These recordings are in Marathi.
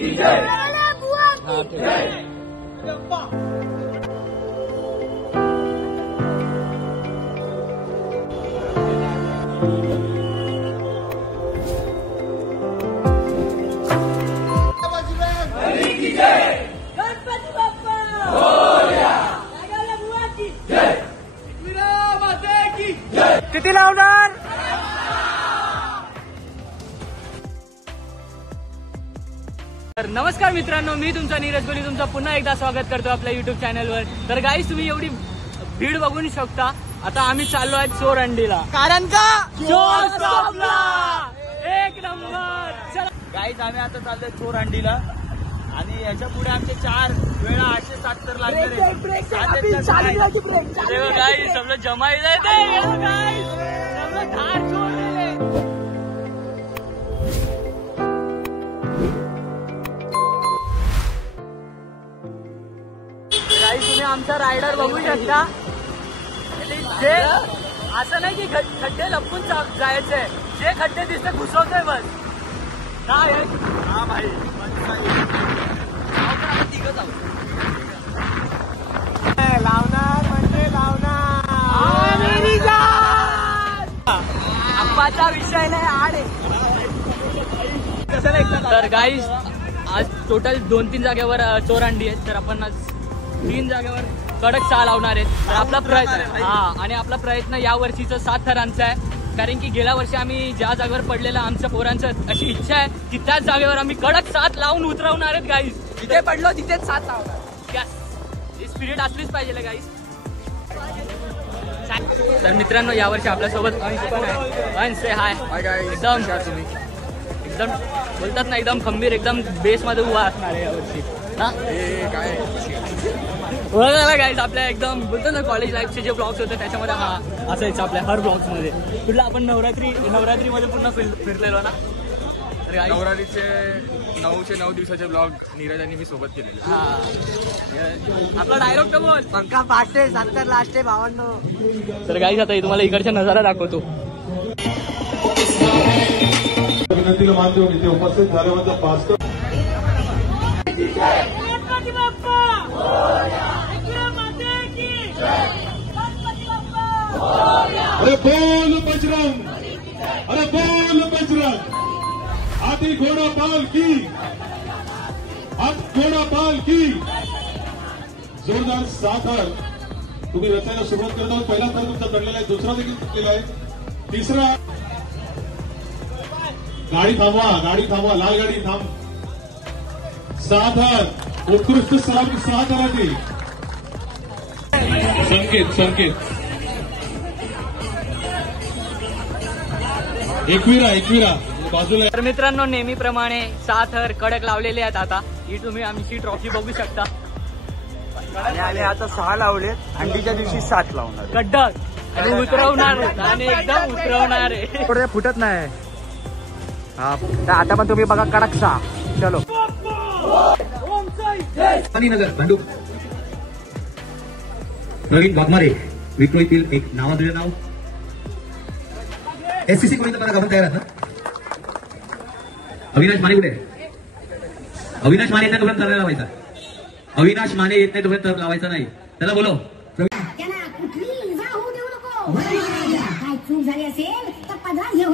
किती लावणार? तर नमस्कार मित्रांनो, मी तुमचा नीरज कोहली तुमचं पुन्हा एकदा स्वागत करतो आपल्या युट्यूब चॅनलवर। तर गाईस, तुम्ही एवढी भीड बघू शकता। आता आम्ही चाललो आहे चोरंडीला, कारण का चोर स्टॉपला एक नंबर। चला गाईस, आम्ही आता चाललोय चोरंडीला आणि याच्या पुढे आमचे 4 वेळा 870 लागणार आहे। गाईस सब लोग जमा इधर गाईस, सब लोग धार छोड़ रहे। गाईस, तुम्ही आमचा रायडर बघू शकता। जे असं नाही की खड्डे लपून जायचंय, जे खड्डे दिसते घुसवतोय बस। काय हा भाई, लावणार म्हणजे लावणार, आप्पाचा विषय नाही आडे। तर गाईस, आज टोटल 2-3 जागेवर चोरंडी आहेत, तर आपण आज 3 जागेवर कडक 6 लावणार आहेत। तर आपला प्रयत्न आणि आपला प्रयत्न या वर्षीचा 7 थरांचा आहे, कारण की गेल्या वर्षी आम्ही ज्या जागेवर पडलेला आमच्या पोरांचं अशी इच्छा आहे की त्याच जागेवर आम्ही कडक 7 लावून उतरवणार आहेत गाईस। जिथे पडलो तिथेच 7 लावणार। ही स्पिरिट असलीच पाहिजे गाईस। तर मित्रांनो, यावर्षी आपल्यासोबत अंश पण आहे। अंश से हाय। एकदम बोलतात ना, एकदम खंबीर, एकदम बेस मध्ये उभा असणार आहे यावर्षी। काय ओळखला गाईस, आपल्या एकदम बोलतो ना कॉलेज लाईफचे जे ब्लॉग्स होते त्याच्यामध्ये हा असायचं आपल्या हर ब्लॉग्स मध्ये। कुठला आपण नवरात्रीमध्ये पुन्हा फिरलेलो ना। नवरात्रीचे 9 दिवसाचे ब्लॉग नीरज आणि मी सोबत केलेले। आपला डायलॉग तर बोल, पंखा 5 ते 70 लास्ट आहे 52। तर गाईस, आता तुम्हाला इकडचा नजारा दाखवतो। विनंतीला मान देऊन इथे उपस्थित झाल्याबद्दल भास्कर अरे बोल बजरंग, अरे बोल बजरंग। हाथी घोड़ा पाल की, हाथ घोड़ा पाल की। जोरदार साथर तुम्ही रचायला सुरुवात करत आहोत। पहिला थर तुमचा चढलेला आहे, दुसरा देखील चढलेला आहे, तिसरा। गाडी थांबवा, लाल गाडी थांब। 6 थर, उत्कृष्ट सलामी 6 थराची। संकेत एकविरा बाजूला। तर मित्रांनो, नेहमीप्रमाणे 6 थर कडक लावलेले आहेत। आता ही तुम्ही आमची ट्रॉफी बघू शकता। आणि आता 6 लावले, थंडीच्या दिवशी 7 लावणार कडक आणि उतरवणार आणि एकदम उतरवणार आहे। थोडं फुटत नाही। हा, तर आता पण तुम्ही बघा कडक 6। चलो नगर भांडूप प्रवीण वाघमारे विक्रोळीतील एक नावाजलेलं नाव। एससीसी कोणी तर आपण तयार आहात ना? अविनाश माने कुठे? अविनाश माने येत नाही तोपर्यंत तर लावायचा। अविनाश माने येत नाही तोपर्यंत तर लावायचा नाही, त्याला बोलव। त्यांना कुठली इजा होऊ देऊ नको। काय चूक झाली असेल तर पदरात घेऊ।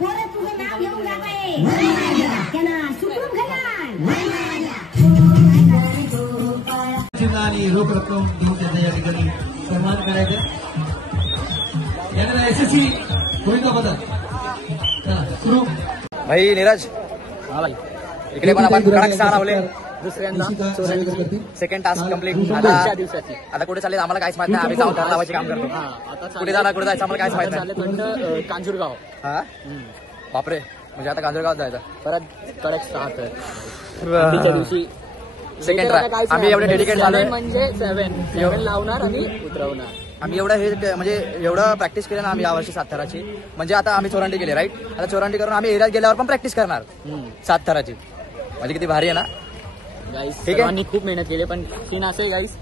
पोरं तुझं नाव घेऊन जात आहे, त्यांना सुटून घाला। आणि रोख रक्कम देऊन त्यांचा या ठिकाणी सन्मान करायचा। यांना एसएससी गोविंदा पदक सुरू। भाई नीरज, इकडे पण आपण कडक 6 लावले। दुसऱ्यांदा सेकंड टास्क कम्प्लीट। दिवसाची आता कुठे चालेल आम्हाला काहीच माहित नाही, आम्ही जाऊन थर लावायचे काम करतो। कुठे जायचं आम्हाला काहीच माहित नाही। कांजूरगाव। हा, बापरे, म्हणजे आता कांजूरगावात जायचं परत कडक 6 थर दिवशी। सेकंड आम्ही एवढे डेडिकेट झालोय, म्हणजे 7 लावणार आणि उतरवणार। आम्ही एवढं प्रॅक्टिस केलं ना आम्ही यावर्षी 7 थराची। म्हणजे आता आम्ही चोरंडी केली, राईट? आता चोरंडी करून आम्ही एरियात गेल्यावर पण प्रॅक्टिस करणार 7 थराची। म्हणजे किती भारी आहे ना गाईस। ठीक आहे, खूप मेहनत केली, पण सीन असे गाईस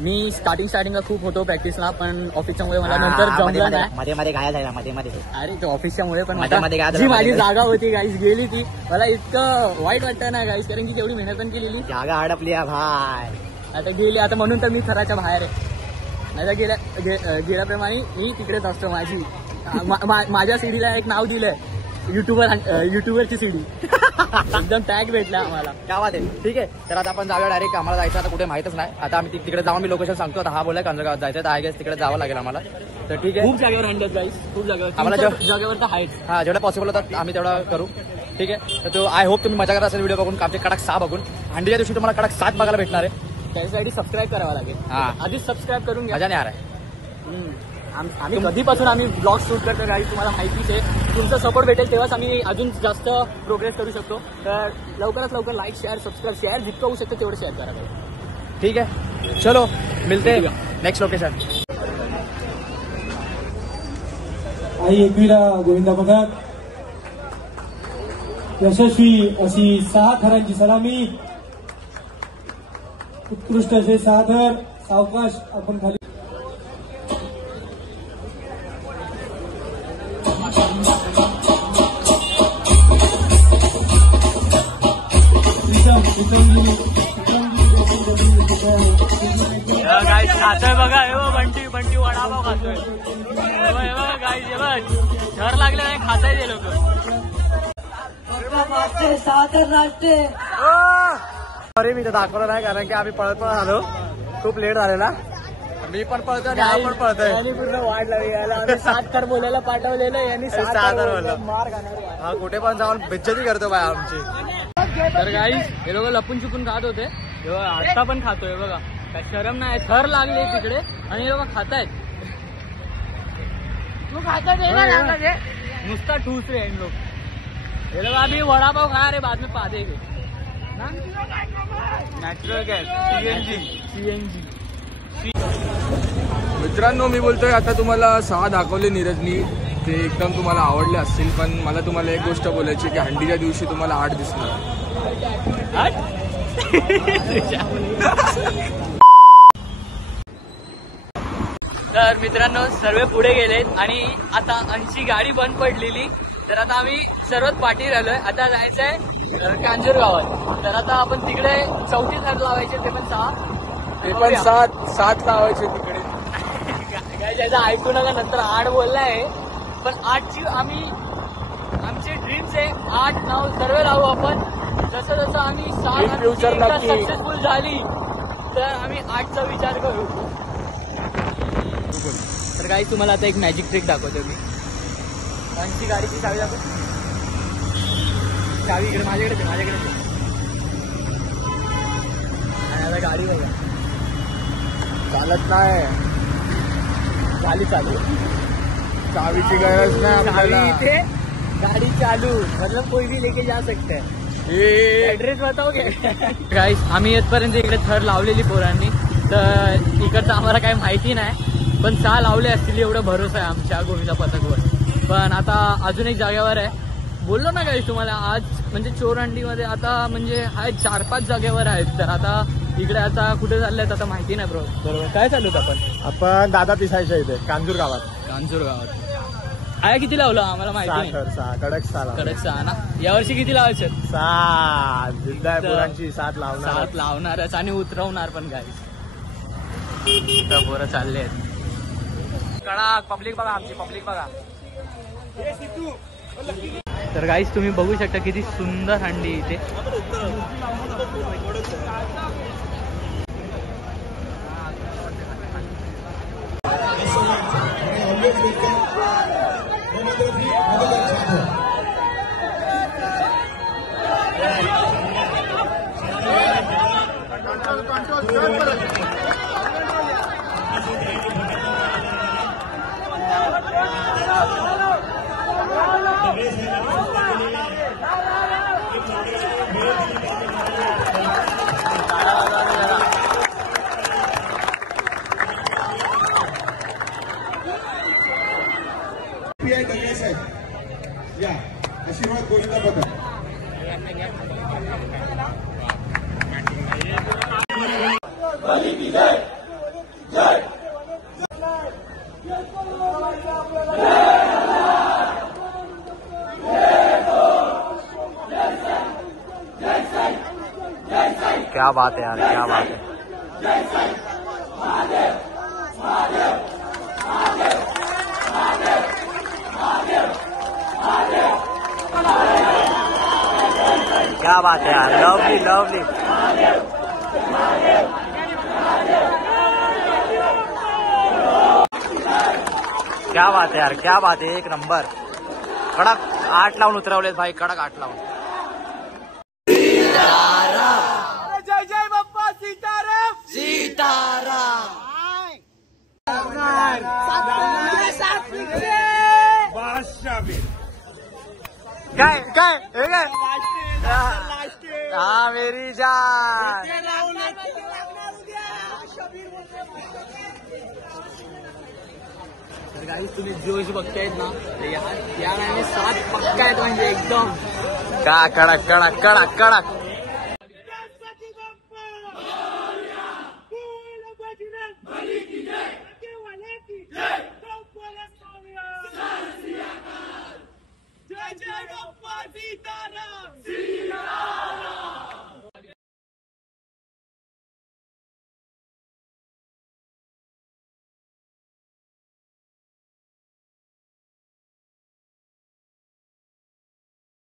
मी स्टार्टिंगला खूप होतो प्रॅक्टिसला, पण ऑफिसच्यामुळे मला नंतर जमलं नाही. मध्ये मध्ये गायब झाला मध्ये अरे तो ऑफिसच्यामुळे पण मध्ये गायब जी झाला, माझी मध्ये. जागा होती गाईस गेली ती. मला इतकं वाईट वाटतं ना गाईस, कारण की तेवढी मेहनत पण केलेली जागा हडपली भाई. आता गेली. आता म्हणून तर मी थराच्या बाहेर आहे. नाही तर गेल्याप्रमाणे मी तिकडेच असतो. माझ्या सीडीला एक नाव दिलंय युट्यूबरची सीडी. एकदम टॅग भेटला आम्हाला. क्या बात आहे. ठीक आहे, तर आता आपण जाऊया डायरेक्ट. आम्हाला जायचं आता कुठे माहितच नाही. आता आम्ही तिकडे जाऊन मी लोकेशन सांगतो. आता हा बोलाय कांजरगावात जायचं, तर आय गेस तिकडे जावं लागेल आम्हाला. तर ठीक आहे, खूप जागेवर हंडत गाईस, खूप जागेवर आम्हाला जागेवर तर आहेच. हा जेवढा पॉसिबल होता आम्ही तेवढा करू. ठीक आहे, तर तो आय होप तुम्ही मजा करत असेल व्हिडिओ बघून, आमचे कडक 6 बघून. हंडीच्या दिवशी तुम्हाला कडक 7 बघायला भेटणार आहे. त्यासाठी सबस्क्राईब करावं लागेल. हा. आधीच सबस्क्राईब करून घ्या. मजा नाही आ रहा है. आम्ही कधीपासून आम्ही ब्लॉग शूट करतो गाईस, तुम्हाला माहितीच आहे. तुमचा सपोर्ट भेटेल तेव्हाच आम्ही अजून जास्त प्रोग्रेस करू शकतो. तर लवकरात लवकर लाईक शेअर सबस्क्राईब शेअर जितकं होऊ शकतं तेवढं शेअर करा गाईस. ठीक आहे, चलो मिलते नेक्स्ट लोकेशन. आई एकविरा गोविंदा पथक यशस्वी अशी 6 थरांची सलामी. उत्कृष्ट असे 6 थर. सावकाश आपण खाली. गाईस खातोय बघा, हे बघ बंटी बंटी वडापाव खातोय. हे बघ गाईस, हे बघ घर लागले नाही खाताय ते लोक. अरे मी तर दाखवलं नाही, कारण की आम्ही पळत आलो. खूप लेट झालेला. मी पण पळतोय आणि हा पण पळतोय. यांनी पूर्ण वाट लावली याला. आम्ही 7 थर बोलायला पाठवलेलं, यांनी 6 थर बोललं. मार खाणार. हा कुठे पण जाऊन बेइज्जती करतो बाय आमची. तर गाईस हे लोक लपून चुपून खात होते, आता पण खातोय बघा. काय शरम नाही, थर लागले तिकडे आणि हे लोक खातायत. तू खाताय नुसता ठूस रे इन लोग. हे लोग अभी वडापाव खा रे, बाद में पा देंगे. Natural gas CNG. मित्रांनो मी बोलतोय, आता तुम्हाला 6 दाखवले नीरजनी, ते एकदम तुम्हाला आवडले असतील. पण मला तुम्हाला एक गोष्ट बोलायची की हंडीच्या दिवशी तुम्हाला 8 दिसणार. तर मित्रांनो सर्व पुढे गेलेत आणि आता आमची गाडी बंद पडलेली. तर आता आम्ही सर्वच पाठी राहिलोय. आता जायचंय कांजूर गावात. तर आता आपण तिकडे 34 थर लावायचे, ते पण 6. ते पण 7 लावायचे तिकडे. काय त्याचं ऐकू नका, नंतर 8 बोललाय. पण 8ची आमचे ड्रीम्स आहे 8, 9 सर्व लावू आपण. जसं जसं आम्ही 7 फ्युचर नक्की सक्सेसफुल झाली तर आम्ही 8चा विचार करू. तर काही तुम्हाला आता एक मॅजिक ट्रिक दाखवतो मी. आमची गाडीची चावी दाखव. चावी इकडे माझ्याकडे आणि आता गाडी बघा चालत नाही. झाली चालू. चावीची गरज नाही आपल्याला. चावी इथे, गाडी चालू, मतलब कोई भी लेके जा सकता है. ऍड्रेस बताओगे गाईस. आम्ही येतपर्यंत इकडे थर लावलेली पोरांनी, तर इकडचं आम्हाला काही माहिती नाही, पण 6 लावले असतील एवढं भरोसा आहे आमच्या गोविंदा पथकवर. पण आता अजून एक जागेवर आहे. बोललो ना गाईस तुम्हाला, आज म्हणजे चोरहंडीमध्ये आता म्हणजे आहेत 4-5 जागेवर आहेत. तर आता इकडे आता कुठे चाललेत आता माहिती नाही. बरोबर काय चालू आपण दादा पिसायच्या इथे कांजूर गावात. कांजूर गावात आहे. किती लावलं आम्हाला माहिती नाही. 6 कडक 6 ना. यावर्षी किती लावायचे? 7 जिद्दा पोरांची 7 लावणार. 7 लावणारच आणि उतरवणार पण गाईस. पोरं चालले आहेत. कडक पब्लिक बघा, आमची पब्लिक बघा. तर गाईस तुम्ही बघू शकता किती सुंदर हंडी इथे. या आशीर्वाद गोविंदा पथक. क्या बात है यार, क्या बात है। क्या बात है यार, लवली लवली। क्या बात है यार, क्या बात है, एक नंबर। कडक 8 लावून उतरवलेत भाई, कडक 8 लावून। जय जय बाप्पा सीताराम सीताराम। काय काय हे काय हा मेरी जान। तुम्ही जोश बघतायत ना, या 7 पक्का आहेत म्हणजे एकदम का कडक कडक कडक कडक।